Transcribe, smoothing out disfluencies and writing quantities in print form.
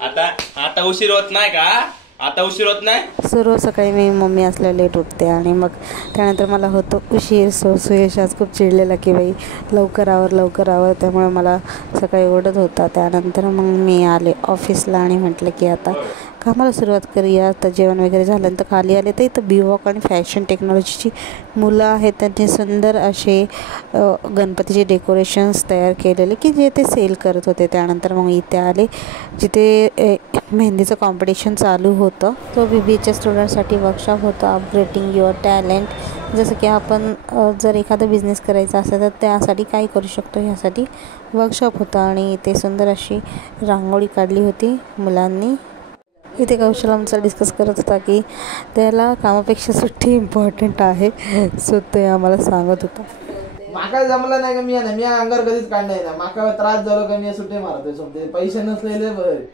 आता आता उशीर होत नाही का? आता उशीर होत नाही? सर्व सकाळी मी मम्मी असल्या लेट उठते आणि मग त्यानंतर मला होतो उशीर. सुयश आज खूप चिडलेला की बाई लवकर आवर. त्यामुळे मला सकाळी ओढत होता. त्यानंतर मग मी आले ऑफिसला आणि म्हटलं की आता कामाला सुरुवात करूया. तर जेवण वगैरे झाल्यानंतर खाली आले तर इथं बीवॉक आणि फॅशन टेक्नॉलॉजीची मुलं आहेत. त्यांनी सुंदर असे गणपतीचे डेकोरेशन्स तयार केलेले की जे ते सेल करत होते. त्यानंतर मग इथे आले जिथे मेहंदीचं कॉम्पिटिशन चालू होतं. तो BBAच्या स्टुडंटसाठी वर्कशॉप होता, अपग्रेडिंग युअर टॅलेंट. जसं की आपण जर एखादा बिझनेस करायचा असेल तर त्यासाठी काय करू शकतो ह्यासाठी वर्कशॉप होता. आणि इथे सुंदर अशी रांगोळी काढली होती मुलांनी. इथे कौशल आमचा डिस्कस करत होता की त्याला कामापेक्षा सुट्टी इम्पॉर्टंट आहे. सो ते आम्हाला सांगत होता. माका जमलं नाही का मी अंगावर कधीच काढणार ना. माका त्रास झालो का मी सुट्टे मारतोय. समजे पैसे नसलेले बरं.